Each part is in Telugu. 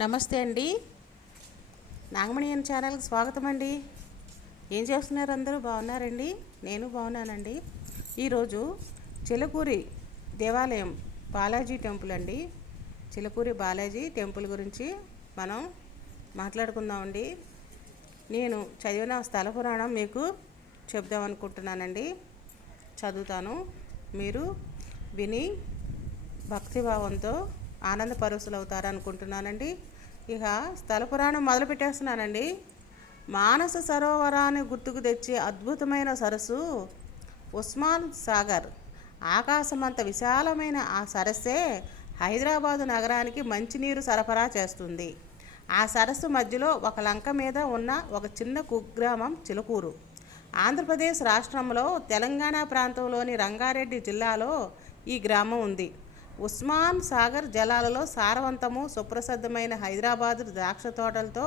నమస్తే అండి. నాగమణియన్ ఛానల్కి స్వాగతం అండి. ఏం చేస్తున్నారు అందరూ? బాగున్నారండి? నేను బాగున్నానండి. ఈరోజు చిలకూరి దేవాలయం బాలాజీ టెంపుల్ అండి. చిలకూరి బాలాజీ టెంపుల్ గురించి మనం మాట్లాడుకుందామండి. నేను చదివిన స్థల పురాణం మీకు చెప్దాం అనుకుంటున్నానండి. చదువుతాను. మీరు విని భక్తిభావంతో ఆనంద పరుసులు అవుతారు అనుకుంటున్నానండి ఇక స్థల పురాణం మొదలు పెట్టేస్తున్నానండి మానస సరోవరాన్ని గుర్తుకు తెచ్చే అద్భుతమైన సరస్సు ఉస్మాన్ సాగర్. ఆకాశమంత విశాలమైన ఆ సరస్సే హైదరాబాదు నగరానికి మంచినీరు సరఫరా చేస్తుంది. ఆ సరస్సు మధ్యలో ఒక లంక మీద ఉన్న ఒక చిన్న కుగ్రామం చిలుకూరు. ఆంధ్రప్రదేశ్ రాష్ట్రంలో తెలంగాణ ప్రాంతంలోని రంగారెడ్డి జిల్లాలో ఈ గ్రామం ఉంది. ఉస్మాన్ సాగర్ జలాలలో సారవంతము సుప్రసిద్ధమైన హైదరాబాదు ద్రాక్ష తోటలతో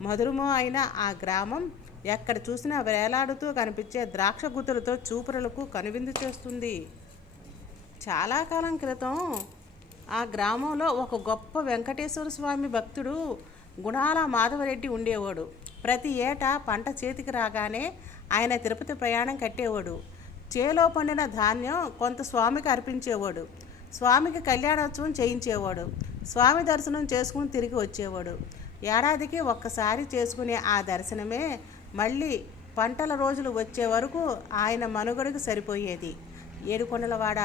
మధురము అయిన ఆ గ్రామం ఎక్కడ చూసినా వేలాడుతూ కనిపించే ద్రాక్ష గుత్తులతో చూపురలకు కనువిందు చేస్తుంది. చాలా కాలం క్రితం ఆ గ్రామంలో ఒక గొప్ప వెంకటేశ్వర స్వామి భక్తుడు గుణాల మాధవరెడ్డి ఉండేవాడు. ప్రతి ఏటా పంట చేతికి రాగానే ఆయన తిరుపతి ప్రయాణం కట్టేవాడు. చేలో పండిన ధాన్యం కొంత స్వామికి అర్పించేవాడు. స్వామికి కళ్యాణోత్సవం చేయించేవాడు. స్వామి దర్శనం చేసుకుని తిరిగి వచ్చేవాడు. ఏడాదికి ఒక్కసారి చేసుకునే ఆ దర్శనమే మళ్ళీ పంటల రోజులు వచ్చే వరకు ఆయన మనుగడకు సరిపోయేది. ఏడుకొండలవాడ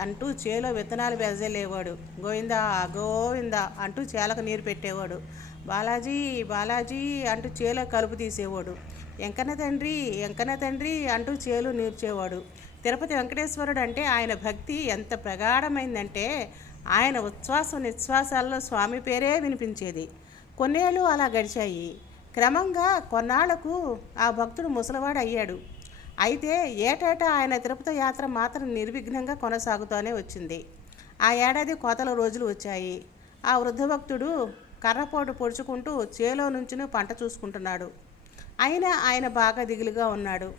అంటూ చేలో విత్తనాలు వెదజల్లేవాడు. గోవిందా గోవిందా అంటూ చేలకు నీరు పెట్టేవాడు. బాలాజీ బాలాజీ అంటూ చేలో కలుపు తీసేవాడు. ఎంకన తండ్రి ఎంకన తండ్రి అంటూ చేలు నీర్చేవాడు. తిరుపతి వెంకటేశ్వరుడు అంటే ఆయన భక్తి ఎంత ప్రగాఢమైందంటే ఆయన ఉచ్ఛ్వాస నిశ్వాసాల్లో స్వామి పేరే వినిపించేది. కొన్నేళ్ళు అలా గడిచాయి. క్రమంగా కొన్నాళ్ళకు ఆ భక్తుడు ముసలివాడు అయ్యాడు. అయితే ఏటేటా ఆయన తిరుపతి యాత్ర మాత్రం నిర్విఘ్నంగా కొనసాగుతూనే వచ్చింది. ఆ ఏడాది కోతల రోజులు వచ్చాయి. ఆ వృద్ధ భక్తుడు కర్రపోటు పొడుచుకుంటూ చేలో నుంచుని పంట చూసుకుంటున్నాడు. అయినా ఆయన బాగా దిగులుగా ఉన్నాడు.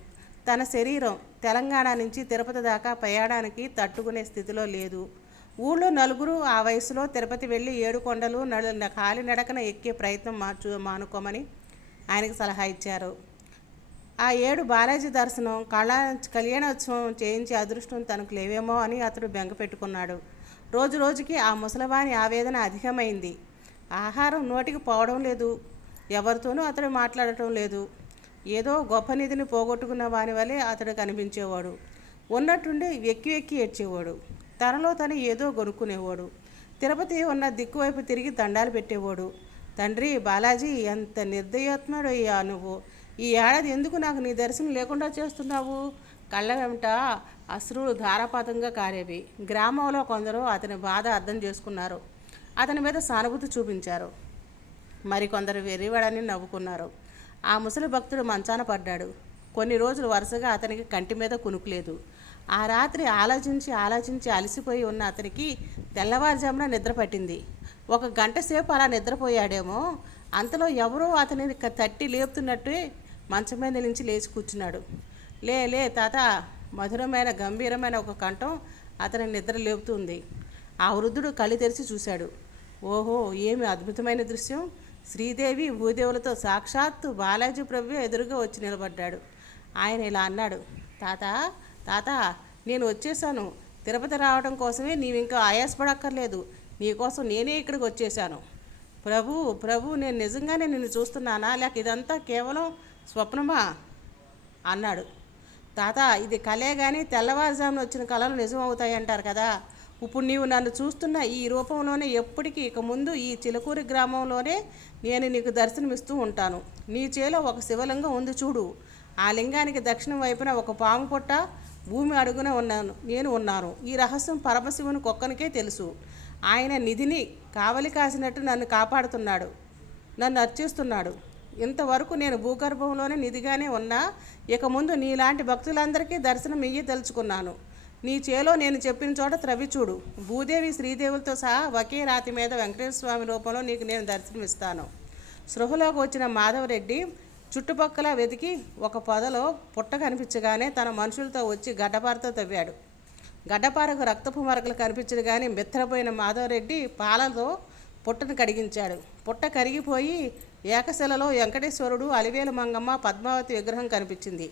తన శరీరం తెలంగాణ నుంచి తిరుపతి దాకా ప్రయాణానికి తట్టుకునే స్థితిలో లేదు. ఊళ్ళో నలుగురు ఆ వయసులో తిరుపతి వెళ్ళి ఏడు కొండలు నడు కాలి నడకన ఎక్కే ప్రయత్నం మార్చు మానుకోమని ఆయనకు సలహా ఇచ్చారు. ఆ ఏడు బాలాజీ దర్శనం కళా కళ్యాణోత్సవం చేయించే అదృష్టం తనకు లేవేమో అని అతడు బెంగ పెట్టుకున్నాడు. రోజు రోజుకి ఆ ముసలవాని ఆవేదన అధికమైంది. ఆహారం నోటికి పోవడం లేదు. ఎవరితోనూ అతడు మాట్లాడటం లేదు. ఏదో గొప్ప నిధిని పోగొట్టుకున్న వాని వలె అతడు కనిపించేవాడు. ఉన్నట్టుండి వెక్కి వెక్కి ఏడ్చేవాడు. తనలో తను ఏదో కొనుక్కునేవాడు తిరుపతి ఉన్న దిక్కువైపు తిరిగి దండాలు పెట్టేవాడు. తండ్రి బాలాజీ ఎంత నిర్దయాత్ముడు అయ్యా నువ్వు. ఈ ఏడాది ఎందుకు నాకు నీ దర్శనం లేకుండా చేస్తున్నావు? కళ్ళ వెంట అశ్రులు ధారాపాతంగా కారేవి. గ్రామంలో కొందరు అతని బాధ అర్థం చేసుకున్నారు. అతని మీద సానుభూతి చూపించారు. మరికొందరు వెర్రివాడని నవ్వుకున్నారు. ఆ ముసలి భక్తుడు మంచాన పడ్డాడు. కొన్ని రోజులు వరుసగా అతనికి కంటి మీద కునుకులేదు. ఆ రాత్రి ఆలోచించి ఆలోచించి అలసిపోయి ఉన్న అతనికి తెల్లవారుజామున నిద్ర పట్టింది. ఒక గంట సేపు అలా నిద్రపోయాడేమో అంతలో ఎవరో అతనిని తట్టి లేపుతున్నట్టే మంచం మీద నుంచి లేచి కూర్చున్నాడు. లే లే తాత మధురమైన గంభీరమైన ఒక కంఠం అతని నిద్ర లేపుతుంది ఆ వృద్ధుడు కళ్ళు తెరిచి చూశాడు. ఓహో ఏమి అద్భుతమైన దృశ్యం! శ్రీదేవి భూదేవులతో సాక్షాత్తు బాలాజీ ప్రభు ఎదురుగా వచ్చి నిలబడ్డాడు. ఆయన ఇలా అన్నాడు తాత తాత నేను వచ్చేసాను తిరుపతి రావడం కోసమే నీవింకా ఆయాసపడక్కర్లేదు. నీకోసం నేనే ఇక్కడికి వచ్చేసాను ప్రభు ప్రభు నేను నిజంగానే నిన్ను చూస్తున్నానా? లేక ఇదంతా కేవలం స్వప్నమా? అన్నాడు. తాత ఇది కలే కానీ తెల్లవారుజామున వచ్చిన కళలు నిజం అవుతాయి అంటారు కదా. ఇప్పుడు నీవు నన్ను చూస్తున్న ఈ రూపంలోనే ఎప్పటికీ ఇక ముందు ఈ చిలకూరి గ్రామంలోనే నేను నీకు దర్శనమిస్తూ ఉంటాను. నీ చేలో ఒక శివలింగం ఉంది చూడు. ఆ లింగానికి దక్షిణం వైపున ఒక పాము పొట్ట భూమి అడుగున ఉన్నాను నేను ఉన్నాను. ఈ రహస్యం పరమశివుని కుక్కనికే తెలుసు. ఆయన నిధిని కావలి కాసినట్టు నన్ను కాపాడుతున్నాడు నన్ను అర్చిస్తున్నాడు. ఇంతవరకు నేను భూగర్భంలోనే నిధిగానే ఉన్నా ఇక ముందు నీలాంటి భక్తులందరికీ దర్శనం ఇయ్యి తలుచుకున్నాను. నీ చేలో నేను చెప్పిన చోట త్రవి చూడు. భూదేవి శ్రీదేవులతో సహా ఒకే రాతి మీద వెంకటేశ్వర స్వామి రూపంలో నీకు నేను దర్శనమిస్తాను. సృహలోకి వచ్చిన మాధవరెడ్డి చుట్టుపక్కల వెతికి ఒక పొదలో పుట్ట కనిపించగానే తన మనుషులతో వచ్చి గడ్డపారతో తవ్వాడు. గడ్డపారకు రక్తపు మరకలు కనిపించడు కానీ మిత్రపోయిన మాధవరెడ్డి పాలతో పుట్టను కడిగించాడు. పుట్ట కరిగిపోయి ఏకశిలలో వెంకటేశ్వరుడు అలివేలు మంగమ్మ పద్మావతి విగ్రహం కనిపించింది.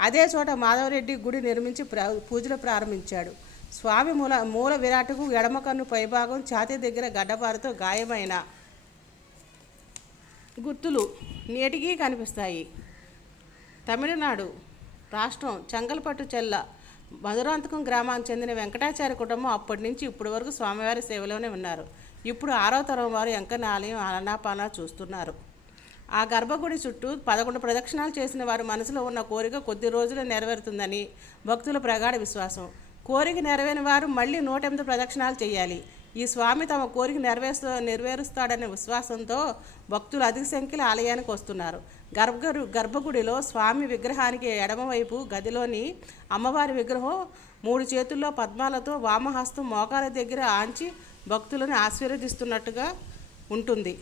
అదే చోట మాధవరెడ్డి గుడి నిర్మించి ప్ర పూజలు ప్రారంభించాడు. స్వామి మూల మూల విరాటకు ఎడమ కన్ను పైభాగం ఛాతీ దగ్గర గడ్డపారతో గాయమైన గుర్తులు నేటికీ కనిపిస్తాయి. తమిళనాడు రాష్ట్రం చెంగల్పట్టు చెల్ల మధురాంతకం గ్రామానికి చెందిన వెంకటాచార్య కుటుంబం అప్పటి నుంచి ఇప్పటి వరకు స్వామివారి సేవలోనే ఉన్నారు. ఇప్పుడు ఆరో తరం వారు వెంకన్న ఆలయం ఆనాపానా చూస్తున్నారు. ఆ గర్భగుడి చుట్టూ పదకొండు ప్రదక్షిణాలు చేసిన వారి మనసులో ఉన్న కోరిక కొద్ది రోజులు నెరవేరుతుందని భక్తుల ప్రగాఢ విశ్వాసం. కోరిక నెరవేరిన వారు మళ్ళీ నూట ఎనిమిది ప్రదక్షిణాలు చేయాలి. ఈ స్వామి తమ కోరిక నెరవేరుస్తూ నెరవేరుస్తాడనే విశ్వాసంతో భక్తులు అధిక సంఖ్యలో ఆలయానికి వస్తున్నారు. గర్భగుడి గర్భగుడిలో స్వామి విగ్రహానికి ఎడమవైపు గదిలోని అమ్మవారి విగ్రహం మూడు చేతుల్లో పద్మాలతో వామహస్తం మోకాల దగ్గర ఆంచి భక్తులను ఆశీర్వదిస్తున్నట్టుగా ఉంటుంది.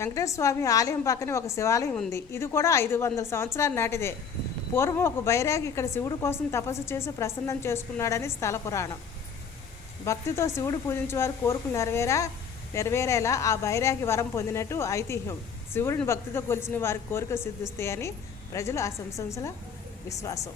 వెంకటేశ్వర స్వామి ఆలయం పక్కనే ఒక శివాలయం ఉంది. ఇది కూడా ఐదు వందల సంవత్సరాల నాటిదే. పూర్వం ఒక బైరాగి ఇక్కడ శివుడి కోసం తపస్సు చేసి ప్రసన్నం చేసుకున్నాడని స్థల పురాణం. భక్తితో శివుడు పూజించేవారు కోరికలు నెరవేరా నెరవేరేలా ఆ బైరాగి వరం పొందినట్టు ఐతిహ్యం. శివుడిని భక్తితో కొలిచిన వారి కోరిక సిద్ధిస్తాయని ప్రజలు ఆ సంశంసల విశ్వాసం.